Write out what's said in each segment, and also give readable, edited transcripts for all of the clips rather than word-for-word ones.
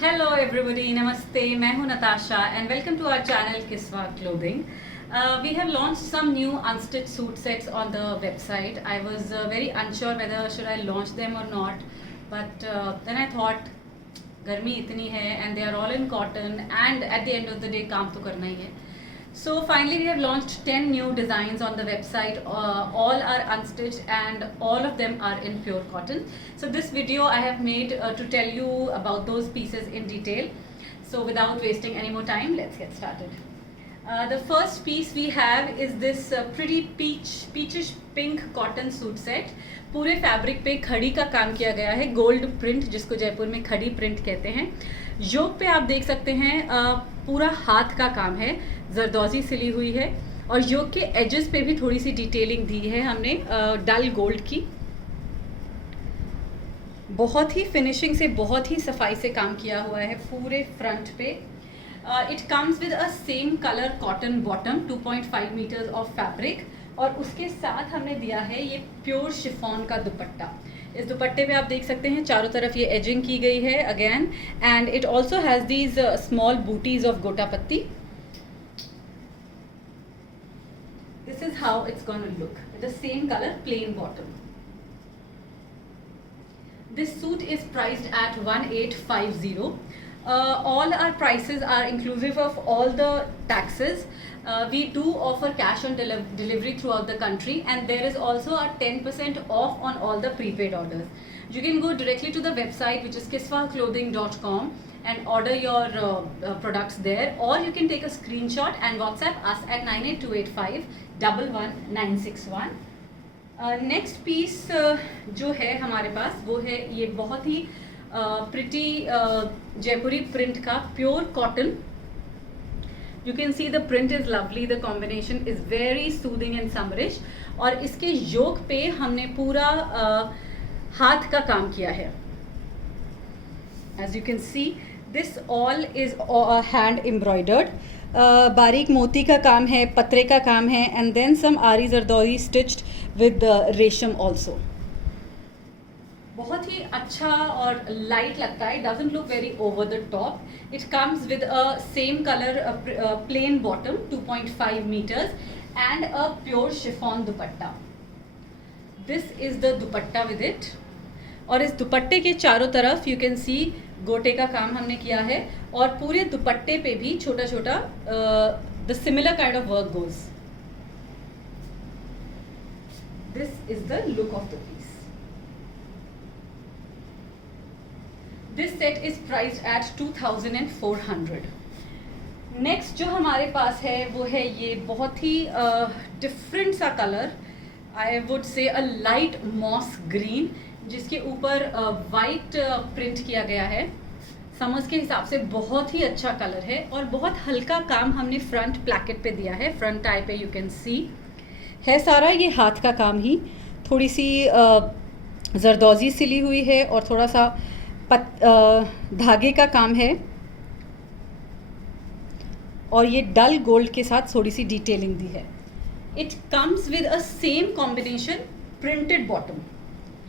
Hello everybody, Namaste. मैं हूँ Natasha and welcome to our channel Kiswa Clothing. We have launched some new unstitched suit sets on the website. I was very unsure whether should I launch them or not, but then I thought गर्मी इतनी है and they are all in cotton and at the end of the day काम तो करना ही है. So finally we have launched 10 new designs on the website. All are unstitched and all of them are in pure cotton. So this video I have made to tell you about those pieces in detail. So without wasting any more time, let's get started. The first piece we have is this pretty peachish pink cotton suit set. पूरे fabric पे खड़ी का काम किया गया है, gold print जिसको जयपुर में खड़ी प्रिंट कहते हैं. योक पे आप देख सकते हैं पूरा हाथ का काम है, जरदोजी सिली हुई है और योक के एजेस पे भी थोड़ी सी डिटेलिंग दी है हमने डल गोल्ड की. बहुत ही फिनिशिंग से, बहुत ही सफाई से काम किया हुआ है पूरे फ्रंट पे. It comes with a same colour cotton bottom, 2.5 metres of fabric और उसके साथ हमने दिया है ये प्योर शिफॉन का दुपट्टा. इस दुपट्टे पे आप देख सकते हैं चारों तरफ ये एजिंग की गई है again and it also has these small booties of गोटा पत्ती. This is how it's gonna look with the same colour plain bottom. This suit is priced at 1850. All our prices are inclusive of all the taxes. We do offer cash on delivery throughout the country and there is also a 10% off on all the prepaid orders. You can go directly to the website which is kiswaclothing.com and order your products there, or you can take a screenshot and WhatsApp us at 98285 11961. Next piece जो है हमारे पास वो है ये बहुत ही pretty जयपुरी print का pure cotton. You can see the print is lovely, the combination is very soothing and summerish और इसके योक पे हमने पूरा हाथ का काम किया है. As you can see this all is hand embroidered. बारीक मोती का काम है, पत्रे का काम है and then some aari zardozi stitched with resham also. बहुत ही अच्छा और लाइट लगता है, doesn't look very over the top. It comes with a same colour plain bottom, 2.5 metres and a pure chiffon dupatta. This is the dupatta with it और इस दुपट्टे के चारों तरफ यू कैन सी गोटे का काम हमने किया है और पूरे दुपट्टे पे भी छोटा छोटा the similar kind of work goes. This is the look of the piece. This set is priced at 2400. Next जो हमारे पास है वो है ये बहुत ही डिफरेंट सा colour, I would say a light moss green जिसके ऊपर वाइट प्रिंट किया गया है. समर्स के हिसाब से बहुत ही अच्छा कलर है और बहुत हल्का काम हमने फ्रंट प्लैकेट पे दिया है. फ्रंट टाई पे यू कैन सी है सारा ये हाथ का काम ही, थोड़ी सी जरदोजी सिली हुई है और थोड़ा सा धागे का काम है और ये डल गोल्ड के साथ थोड़ी सी डिटेलिंग दी है. It comes with a same combination printed bottom.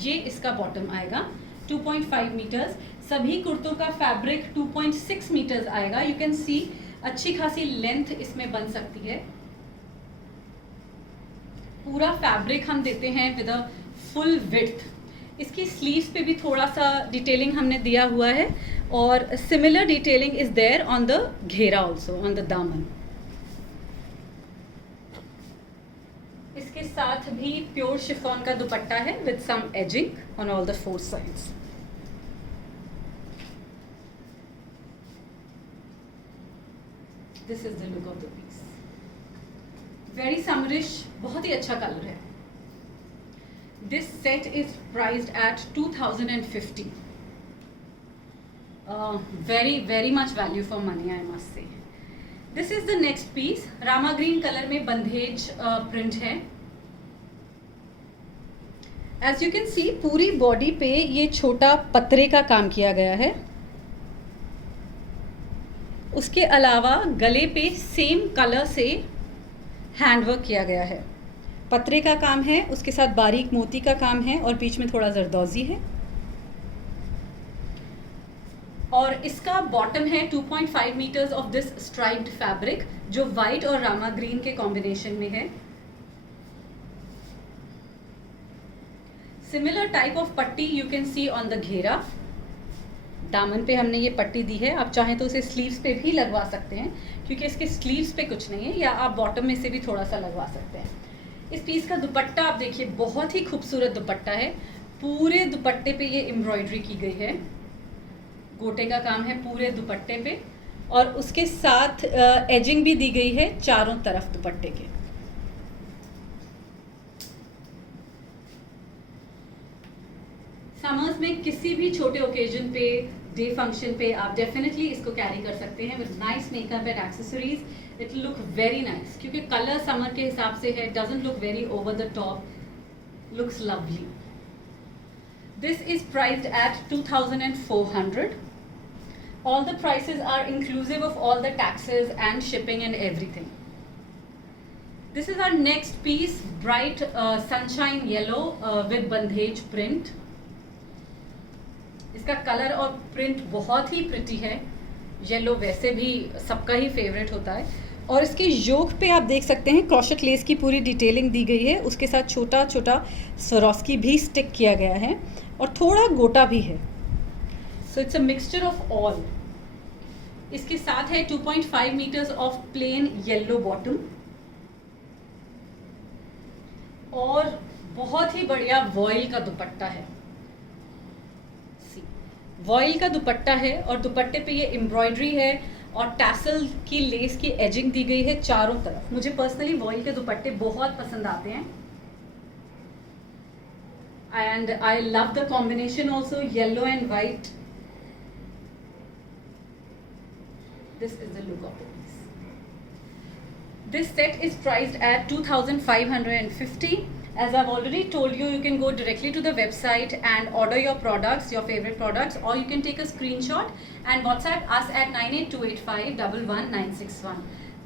ये इसका बॉटम आएगा 2.5 मीटर्स. सभी कुर्तों का फैब्रिक 2.6 मीटर्स आएगा. यू कैन सी अच्छी खासी लेंथ इसमें बन सकती है. पूरा फैब्रिक हम देते हैं विद अ फुल विड्थ. इसकी स्लीव्स पे भी थोड़ा सा डिटेलिंग हमने दिया हुआ है और similar detailing is there on the ghera also, on the daman. इसके साथ भी प्योर शिफॉन का दुपट्टा है with some edging on all the 4 sides. This is the look of the piece. Very summerish, बहुत ही अच्छा कलर है. This set is priced at 2050. Very very much value for money I must say. This is the next piece. Rama green colour में बंधेज print है. As you can सी पूरी body पे ये छोटा पत्रे का काम किया गया है. उसके अलावा गले पे सेम कलर से हैंडवर्क किया गया है. पत्रे का काम है, उसके साथ बारीक मोती का काम है और बीच में थोड़ा जरदोजी है. और इसका बॉटम है 2.5 metres of this striped fabric, जो वाइट और रामा ग्रीन के कॉम्बिनेशन में है। Similar type of patti you can see on the ghera. दामन पे हमने ये पट्टी दी है, आप चाहें तो उसे स्लीव्स पे भी लगवा सकते हैं, क्योंकि इसके स्लीव्स पे कुछ नहीं है, या आप बॉटम में से भी थोड़ा सा लगवा सकते हैं। इस पीस का दुपट्टा आप देखिए, बहुत ही खूबसूरत दुपट्टा है। पूरे दुपट्टे पे ये एम्ब्रॉयडरी की गई है, गोटे का काम है पूरे दुपट्टे पे, और उसके साथ एजिंग भी दी गई है चारों तरफ दुपट्टे के। समर्स में किसी भी छोटे ओकेजन पे, डे फंक्शन पे आप डेफिनेटली इसको कैरी कर सकते हैं with nice makeup and accessories. It look very nice, क्योंकि कलर समर के हिसाब से है, doesn't look very over the top, looks lovely. This is priced at 2400। All the prices are inclusive of all the taxes and shipping and everything. This is our next piece, bright sunshine yellow with bandhej print. इसका colour और print बहुत ही pretty है। Yellow वैसे भी सबका ही favourite होता है। और इसके योक पे आप देख सकते हैं क्रॉशेट लेस की पूरी डिटेलिंग दी गई है, उसके साथ छोटा छोटा स्वरोस्की भी स्टिक किया गया है और थोड़ा गोटा भी है। So it's a mixture of all. इसके साथ है 2.5 metres of plain yellow bottom, और बहुत ही बढ़िया वॉइल का दुपट्टा है। वॉइल का दुपट्टा है और दुपट्टे पे ये एम्ब्रॉयडरी है और टैसल की लेस की एजिंग दी गई है चारों तरफ। मुझे पर्सनली वॉइल के दुपट्टे बहुत पसंद आते हैं, and I love the combination also, yellow and white. This is the look of the piece. This set is priced at 2550. As I've already told you, you can go directly to the website and order your products, your favorite products, or you can take a screenshot and WhatsApp us at 9828511961.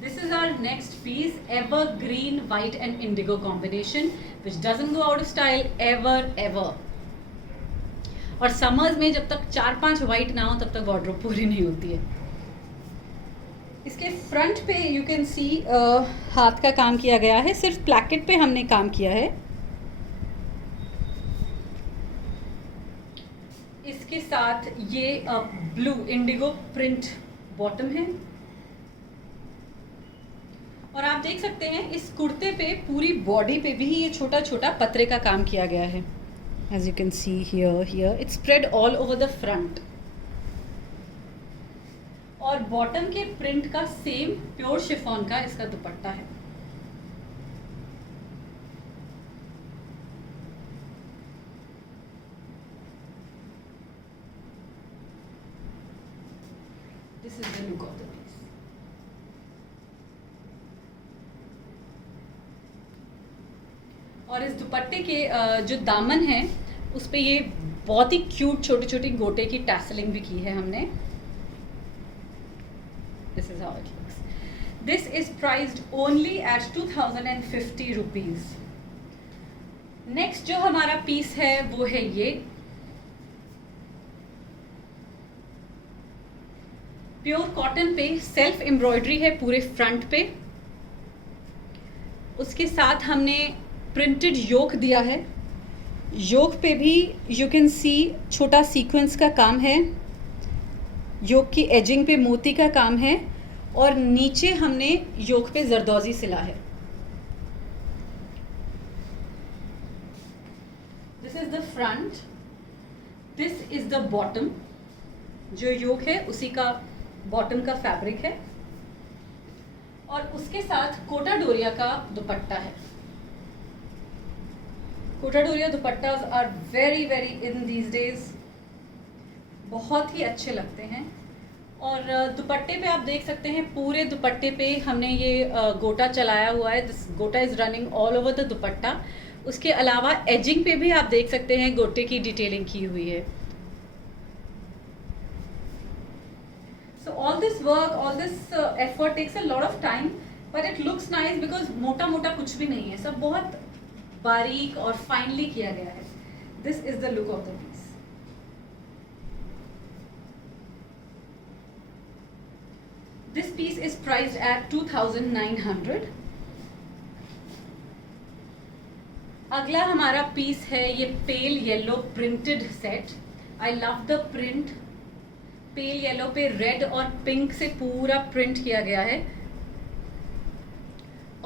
This is our next piece, evergreen white and indigo combination, which doesn't go out of style ever. और summers में जब तक 4-5 white ना हो तब तक wardrobe पूरी नहीं होती है। इसके फ्रंट पे यू कैन सी हाथ का काम किया गया है, सिर्फ प्लैकेट पे हमने काम किया है। इसके साथ ये ब्लू इंडिगो प्रिंट बॉटम है, और आप देख सकते हैं इस कुर्ते पे पूरी बॉडी पे भी ये छोटा छोटा पत्रे का काम किया गया है। As you can see here it's spread all over the front, और बॉटम के प्रिंट का सेम प्योर शिफॉन का इसका दुपट्टा है। This is the look of the piece. और इस दुपट्टे के जो दामन है उस पे ये बहुत ही क्यूट छोटी छोटी गोटे की टैसलिंग भी की है हमने। This is how it looks. This is priced only at 2050 rupees. Next जो हमारा पीस है वो है ये प्योर कॉटन पे सेल्फ एम्ब्रॉयडरी है पूरे फ्रंट पे, उसके साथ हमने प्रिंटेड योक दिया है। योक पे भी यू कैन सी छोटा सीक्वेंस का काम है, योक की एजिंग पे मोती का काम है, और नीचे हमने योक पे जरदोजी सिला है। This is the front, this is the bottom. जो योक है उसी का बॉटम का फैब्रिक है, और उसके साथ कोटा डोरिया का दुपट्टा है। Kota Doria dupattas are very in these days, बहुत ही अच्छे लगते हैं। और दुपट्टे पे आप देख सकते हैं पूरे दुपट्टे पे हमने ये गोटा चलाया हुआ है। दिस गोटा is running all over the दुपट्टा। उसके अलावा एजिंग पे भी आप देख सकते हैं गोटे की डिटेलिंग की हुई है। So all this work, all this effort takes a lot of time, but it looks nice because मोटा मोटा कुछ भी नहीं है, सब बहुत बारीक और फाइनली किया गया है। This is the look of the piece. This piece is priced at 2,900. अगला हमारा पीस है ये pale yellow printed set. I love the print. Pale yellow पे रेड और पिंक से पूरा प्रिंट किया गया है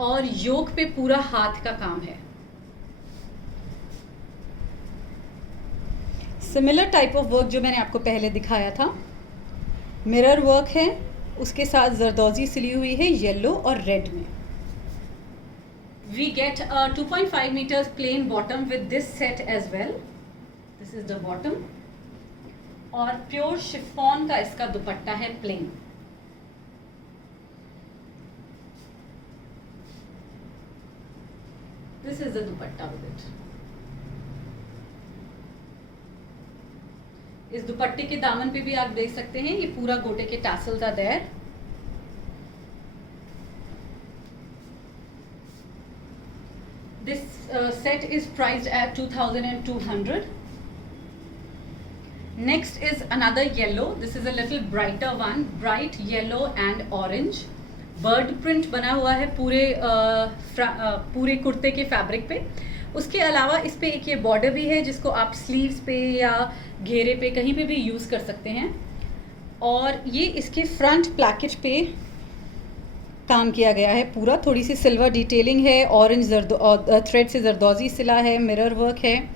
और योक पे पूरा हाथ का काम है. सिमिलर टाइप ऑफ वर्क जो मैंने आपको पहले दिखाया था, मिरर वर्क है, उसके साथ जरदोजी सिली हुई है येलो और रेड में. We get a 2.5 meters plain bottom with this set as well. This is the bottom. और प्योर शिफॉन का इसका दुपट्टा है plain. This is the dupatta with it. इस दुपट्टे के दामन पे भी आप देख सकते हैं ये पूरा गोटे के tassels are there. This set is priced at 2,200. Next is another yellow. This is a little brighter one. Bright yellow and orange. Bird print बना हुआ है पूरे कुर्ते के फैब्रिक पे. उसके अलावा इस पे एक ये बॉर्डर भी है जिसको आप स्लीव्स पे या घेरे पे कहीं पे भी यूज़ कर सकते हैं. और ये इसके फ्रंट प्लैकेट पे काम किया गया है पूरा. थोड़ी सी सिल्वर डिटेलिंग है, ऑरेंज थ्रेड से जरदोजी सिला है, मिरर वर्क है.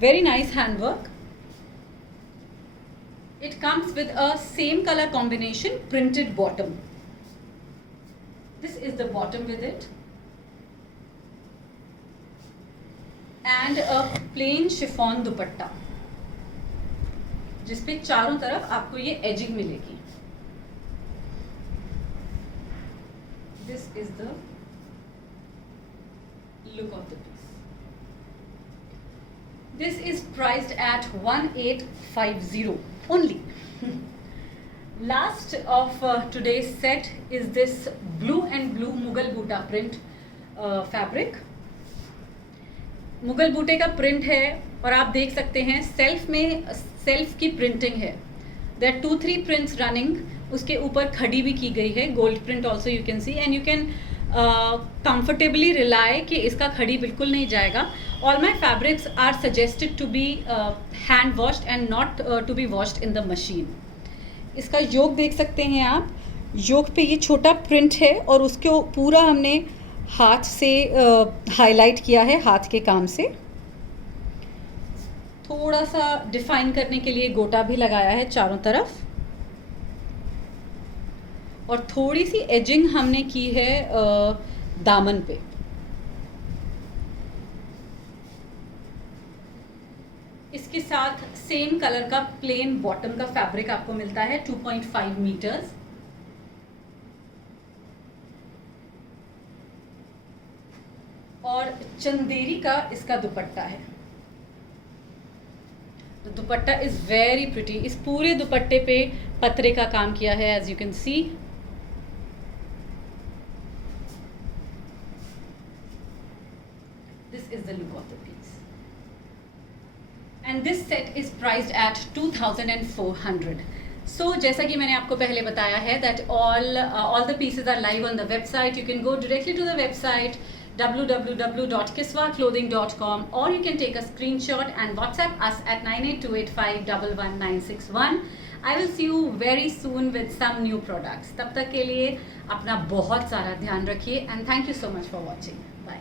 Very nice hand work. It comes with a same colour combination printed bottom. This is the bottom with it and a plain chiffon dupatta जिसपे चारों तरफ आपको ये एजिंग मिलेगी. This is the look of the piece. This is priced at 1,850 only. Last of today's set is this blue and blue Mughal booty print fabric. Mughal बूटे का print है और आप देख सकते हैं सेल्फ की प्रिंटिंग है. There are 2-3 prints running. उसके ऊपर खड़ी भी की गई है, gold print also you can see and you can comfortably rely कि इसका खड़ी बिल्कुल नहीं जाएगा. All my fabrics are suggested to be hand washed and not to be washed in the machine. इसका योक देख सकते हैं आप. योक पे ये छोटा प्रिंट है और उसको पूरा हमने हाथ से हाईलाइट किया है हाथ के काम से. थोड़ा सा डिफाइन करने के लिए गोटा भी लगाया है चारों तरफ और थोड़ी सी एजिंग हमने की है दामन पे. इसके साथ सेम कलर का प्लेन बॉटम का फैब्रिक आपको मिलता है 2.5 मीटर्स. और चंदेरी का इसका दुपट्टा है. The dupatta is very pretty. इस पूरे दुपट्टे पे पत्रे का काम किया है as you can see. This is the look of the piece and this set is priced at 2,400. So जैसा कि मैंने आपको पहले बताया है that all the pieces are live on the website. You can go directly to the website www.kiswaclothing.com or you can take a screenshot and WhatsApp us at 9828511961. I will see you very soon with some new products. तब तक के लिए अपना बहुत सारा ध्यान रखिए and thank you so much for watching. Bye.